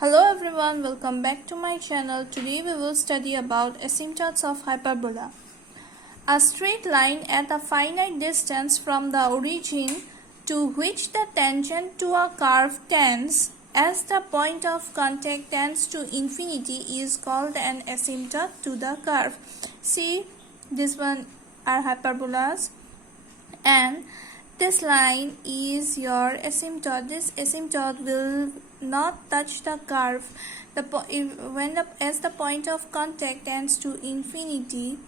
Hello everyone, welcome back to my channel. Today we will study about asymptotes of hyperbola. A straight line at a finite distance from the origin to which the tangent to a curve tends as the point of contact tends to infinity is called an asymptote to the curve. See, this one are hyperbolas and this line is your asymptote. This asymptote will not touch the curve. As the point of contact tends to infinity,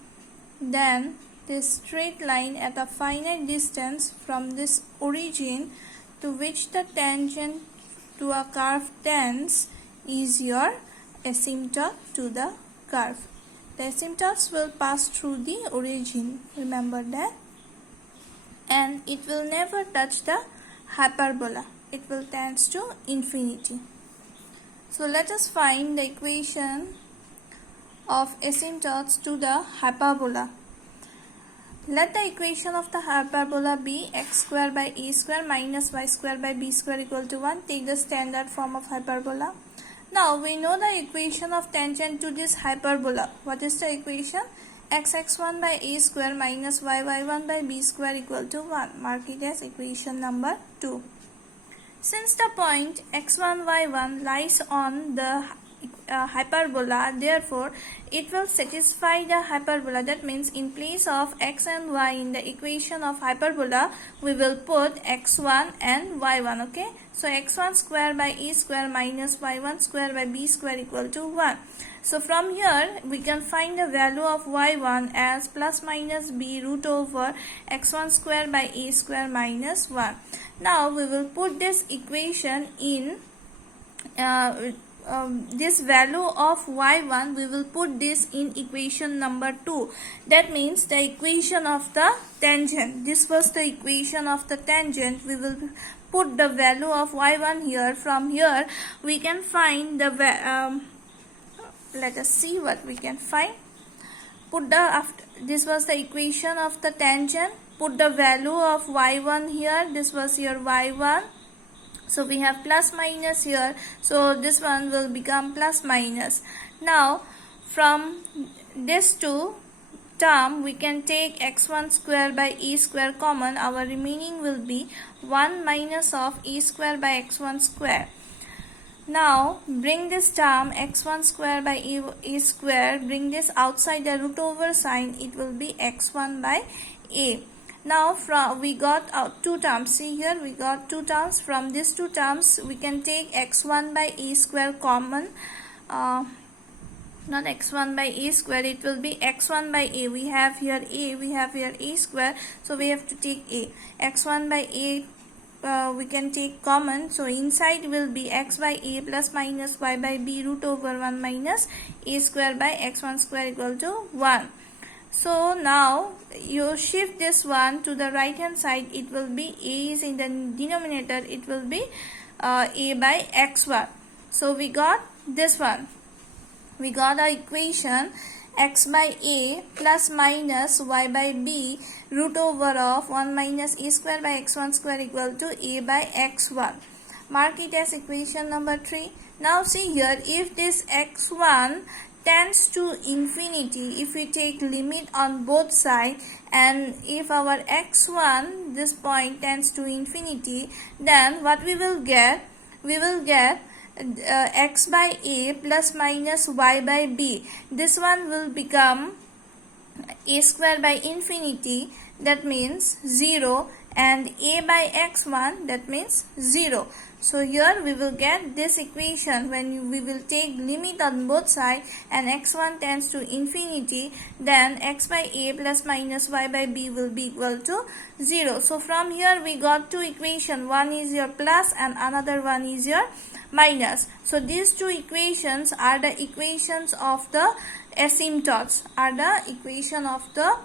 then this straight line at a finite distance from this origin to which the tangent to a curve tends is your asymptote to the curve. The asymptotes will pass through the origin. Remember that. And it will never touch the hyperbola. It will tends to infinity. So let us find the equation of asymptotes to the hyperbola. Let the equation of the hyperbola be x square by a square minus y square by b square equal to 1. Take the standard form of hyperbola. Now we know the equation of tangent to this hyperbola. What is the equation? X1 by a square minus y1 by b square equal to 1. Mark it as equation number 2. Since the point x1, y1 lies on the hyperbola, therefore it will satisfy the hyperbola. That means in place of x and y in the equation of hyperbola, we will put x1 and y1. Okay, so x1 square by a square minus y1 square by b square equal to 1. So from here we can find the value of y1 as plus minus b root over x1 square by a square minus 1. Now we will put this equation in this value of y1, we will put this in equation number 2. That means the equation of the tangent. This was the equation of the tangent. We will put the value of y1 here. From here we can find the let us see what we can find. This was the equation of the tangent. Put the value of y1 here. This was your y1. So we have plus minus here. So this one will become plus minus. Now from this two term we can take x1 square by a square common. Our remaining will be 1 minus of a square by x1 square. Now bring this term x1 square by a square, bring this outside the root over sign, it will be x1 by a. Now we got two terms. See here we got two terms. From these two terms we can take x1 by a square common. Not x1 by a square, it will be x1 by a. We have here a, we have here a square, so we have to take a. x1 by a we can take common, so inside will be x by a plus minus y by b root over 1 minus a square by x1 square equal to 1. So now you shift this one to the right hand side, it will be a is in the denominator, it will be a by x1. So we got this one. We got our equation x by a plus minus y by b root over of 1 minus a square by x1 square equal to a by x1. Mark it as equation number 3. Now see here, if this x1 tends to infinity, if we take limit on both sides, and if our x1, this point, tends to infinity, then what we will get? We will get x by a plus minus y by b. This one will become a square by infinity, that means 0, and a by x1, that means 0. So here we will get this equation when we will take limit on both sides and x1 tends to infinity, then x by a plus minus y by b will be equal to 0. So from here we got two equations. One is your plus and another one is your minus. So these two equations are the equations of the asymptotes, are the equation of the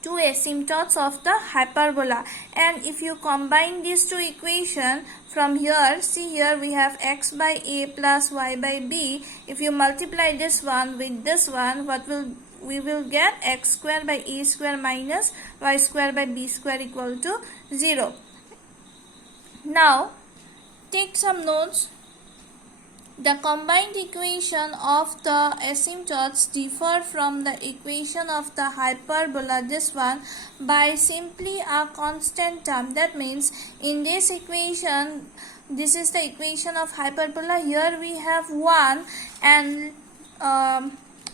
two asymptotes of the hyperbola. And if you combine these two equations, from here, see here we have x by a plus y by b. If you multiply this one with this one, we will get x square by a square minus y square by b square equal to 0. Now take some notes. The combined equation of the asymptotes differ from the equation of the hyperbola, this one, by simply a constant term. That means in this equation, this is the equation of hyperbola. Here we have 1, and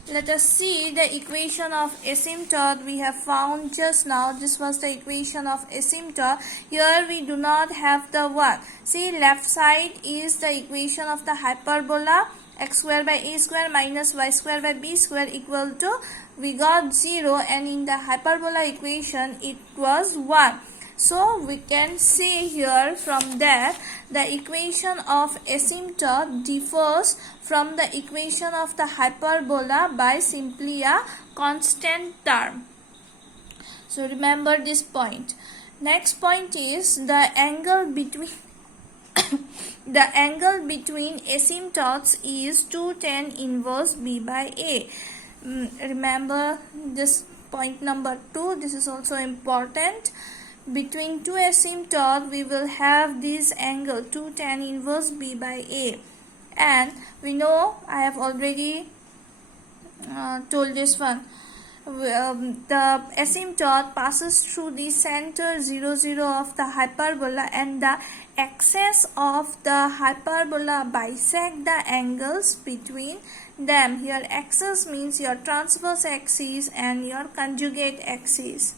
let us see the equation of asymptote we have found just now. This was the equation of asymptote. Here we do not have the 1. See, left side is the equation of the hyperbola. X square by a square minus y square by b square equal to, we got 0, and in the hyperbola equation it was 1. So we can see here from that the equation of asymptote differs from the equation of the hyperbola by simply a constant term. So remember this point. Next point is the angle between the angle between asymptotes is 2 tan inverse b by a. Remember this point number 2. This is also important. Between two asymptotes, we will have this angle 2 tan inverse b by a, and we know, I have already told this one, the asymptote passes through the center 0 0 of the hyperbola, and the axes of the hyperbola bisect the angles between them. Here axis means your transverse axis and your conjugate axis.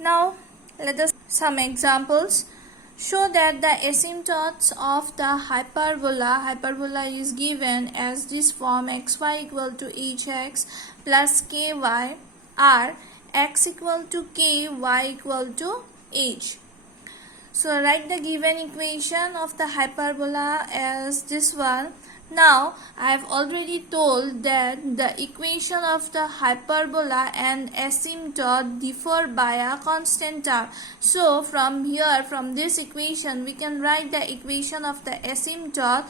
Now let us some examples. Show that the asymptotes of the hyperbola is given as this form: xy equal to hx plus ky are x equal to k, y equal to h. So write the given equation of the hyperbola as this one. Now I have already told that the equation of the hyperbola and asymptote differ by a constant term. So from here, from this equation, we can write the equation of the asymptote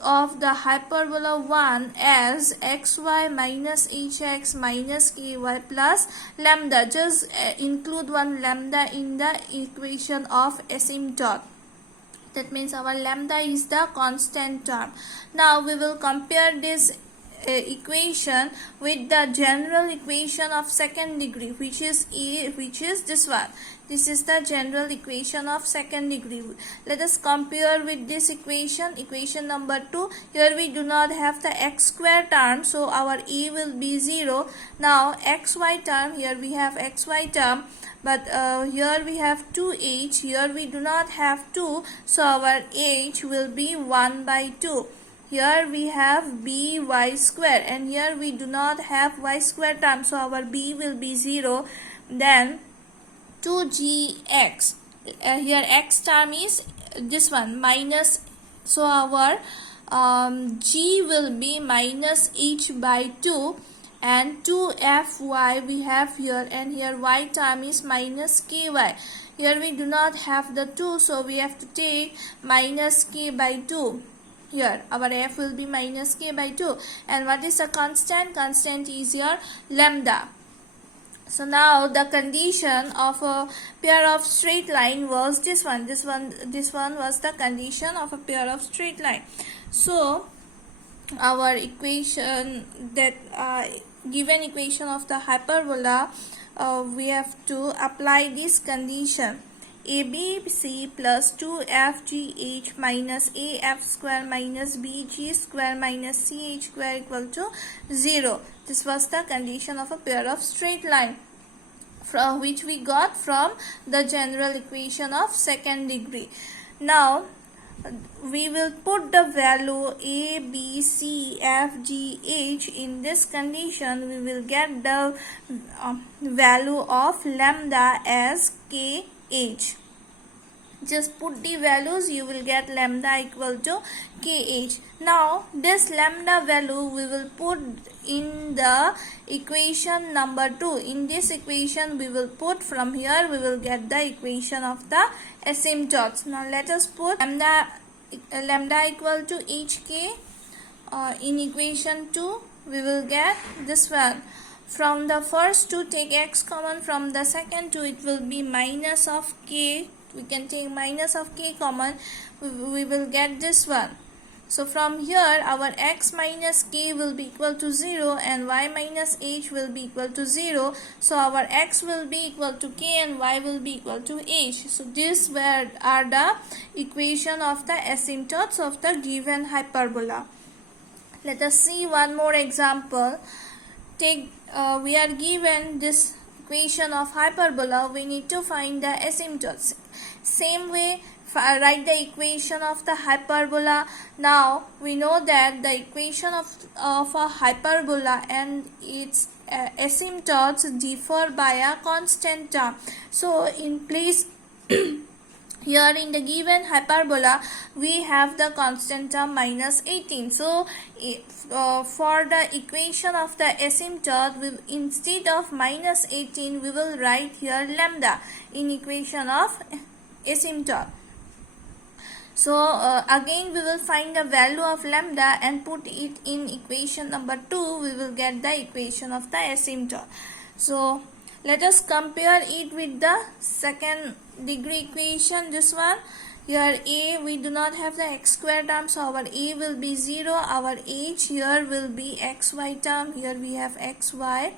of the hyperbola 1 as xy minus hx minus ky plus lambda. Just include one lambda in the equation of asymptote. That means our lambda is the constant term. Now we will compare this equation with the general equation of second degree, which is this one. This is the general equation of second degree. Let us compare with this equation number 2. Here we do not have the x square term, so our e will be 0. Now xy term, here we have xy term, but here we have 2h. Here we do not have 2, so our h will be 1 by 2. Here we have by square, and here we do not have y square term, so our b will be 0. Then 2gx, here x term is this one minus, so our g will be minus h by 2, and 2fy we have here, and here y term is minus ky. Here we do not have the 2, so we have to take minus k by 2. Here our f will be minus k by 2. And what is the constant? Constant is your lambda. So now the condition of a pair of straight line was this one. This one was the condition of a pair of straight line. So our equation, that given equation of the hyperbola, we have to apply this condition: abc plus 2fgh minus af square minus bg square minus ch square equal to 0. This was the condition of a pair of straight line, from which we got from the general equation of second degree. Now we will put the value a, b, c, f, g, h. In this condition, we will get the value of lambda as k, h. Just put the values, you will get lambda equal to kh. Now this lambda value we will put in the equation number 2. In this equation we will put, from here we will get the equation of the asymptotes. Now let us put lambda equal to hk in equation 2. We will get this one. From the first 2 take x common, from the second 2 it will be minus of k we can take minus of k common, we will get this one. So from here our x minus k will be equal to 0 and y minus h will be equal to 0. So our x will be equal to k and y will be equal to h. So these are the equation of the asymptotes of the given hyperbola. Let us see one more example. We are given this equation of hyperbola. We need to find the asymptotes. Same way, write the equation of the hyperbola. Now we know that the equation of a hyperbola and its asymptotes differ by a constant term. So in place here in the given hyperbola we have the constant term minus 18. So for the equation of the asymptote, instead of minus 18 we will write here lambda in equation of asymptote. So again we will find the value of lambda and put it in equation number 2. We will get the equation of the asymptote. So let us compare it with the second degree equation, this one. Here a, we do not have the x square term, so our a will be 0. Our h here will be xy term. Here we have xy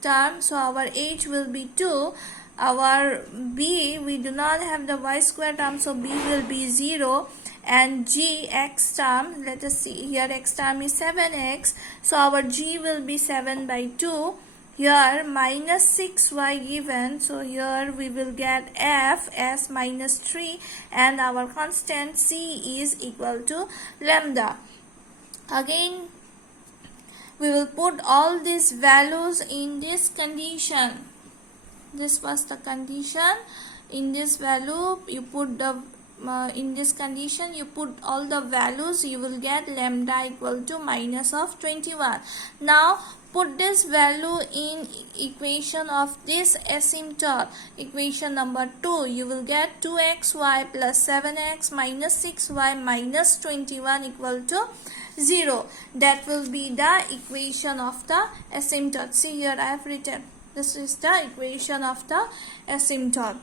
term, so our h will be 2. Our b, we do not have the y square term, so b will be 0. And g, x term, let us see, here x term is 7x, so our g will be 7 by 2. Here minus 6y given, so here we will get f as minus 3 and our constant c is equal to lambda. Again we will put all these values in this condition. This was the condition. In this value you put the in this condition you put all the values, you will get lambda equal to minus of 21. Now put this value in equation of this asymptote, equation number 2. You will get 2xy plus 7x minus 6y minus 21 equal to 0. That will be the equation of the asymptote. See here I have written, this is the equation of the asymptote.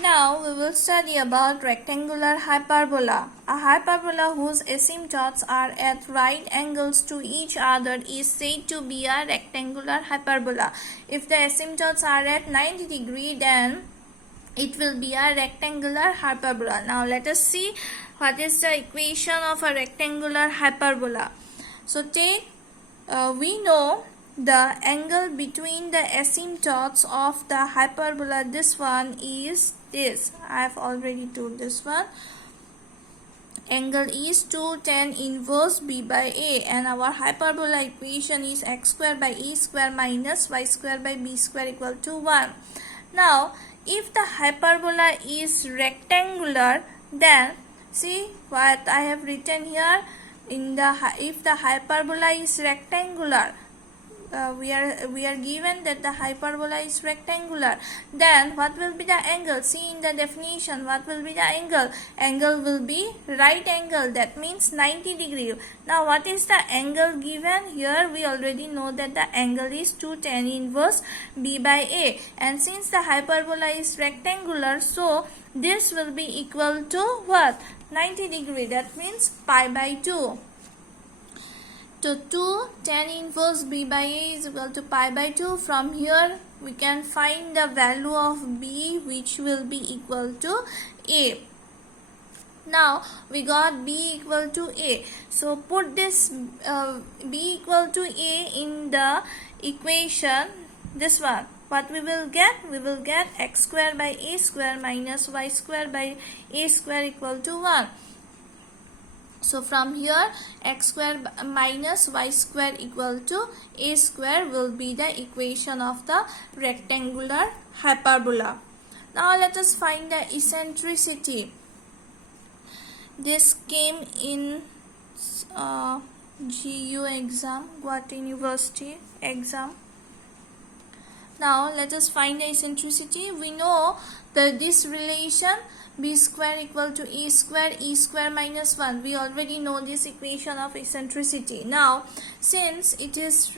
Now we will study about rectangular hyperbola. A hyperbola whose asymptotes are at right angles to each other is said to be a rectangular hyperbola. If the asymptotes are at 90 degrees, then it will be a rectangular hyperbola. Now let us see what is the equation of a rectangular hyperbola. So we know the angle between the asymptotes of the hyperbola, this one is this. I have already told this one. Angle is 2 tan inverse b by a, and our hyperbola equation is x square by a square minus y square by b square equal to 1. Now if the hyperbola is rectangular, then see what I have written here. If the hyperbola is rectangular, we are given that the hyperbola is rectangular, then what will be the angle? See in the definition, what will be the angle? Angle will be right angle, that means 90 degree. Now what is the angle given? Here we already know that the angle is 2 tan inverse b by a, and since the hyperbola is rectangular, so this will be equal to what? 90 degree, that means pi by 2. So 2 tan inverse b by a is equal to pi by 2. From here we can find the value of b, which will be equal to a. Now we got b equal to a. So put this b equal to a in the equation, this one. What we will get? We will get x square by a square minus y square by a square equal to 1. So from here x square minus y square equal to a square will be the equation of the rectangular hyperbola. Now let us find the eccentricity. This came in GU exam, Guwahati University exam. Now let us find the eccentricity. We know that this relation b square equal to e square minus 1. We already know this equation of eccentricity. Now since it is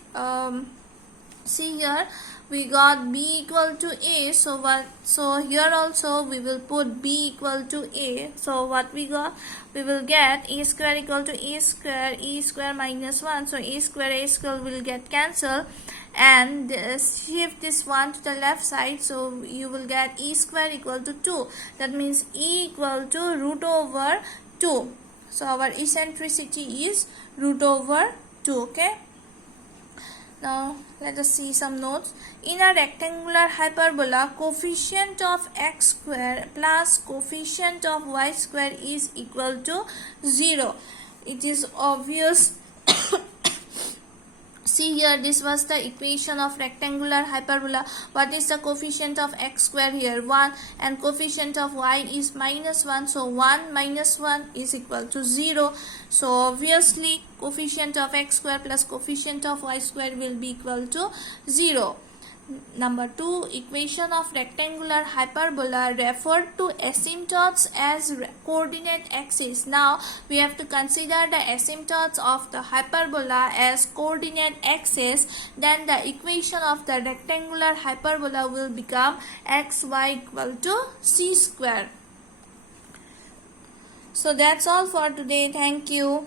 see here we got b equal to a. So here also we will put b equal to a. So what we got? We will get a square equal to a square, e square minus 1. So a square will get cancelled, and shift this 1 to the left side. So you will get e square equal to 2. That means e equal to root over 2. So our eccentricity is root over 2. Okay. Now let us see some notes. In a rectangular hyperbola, coefficient of x square plus coefficient of y square is equal to 0. It is obvious. See here, this was the equation of rectangular hyperbola. What is the coefficient of x square here? 1, and coefficient of y is minus 1. So 1 minus 1 is equal to 0. So obviously coefficient of x square plus coefficient of y square will be equal to 0. Number 2, equation of rectangular hyperbola referred to asymptotes as coordinate axis. Now we have to consider the asymptotes of the hyperbola as coordinate axis. Then the equation of the rectangular hyperbola will become xy equal to c square. So that's all for today. Thank you.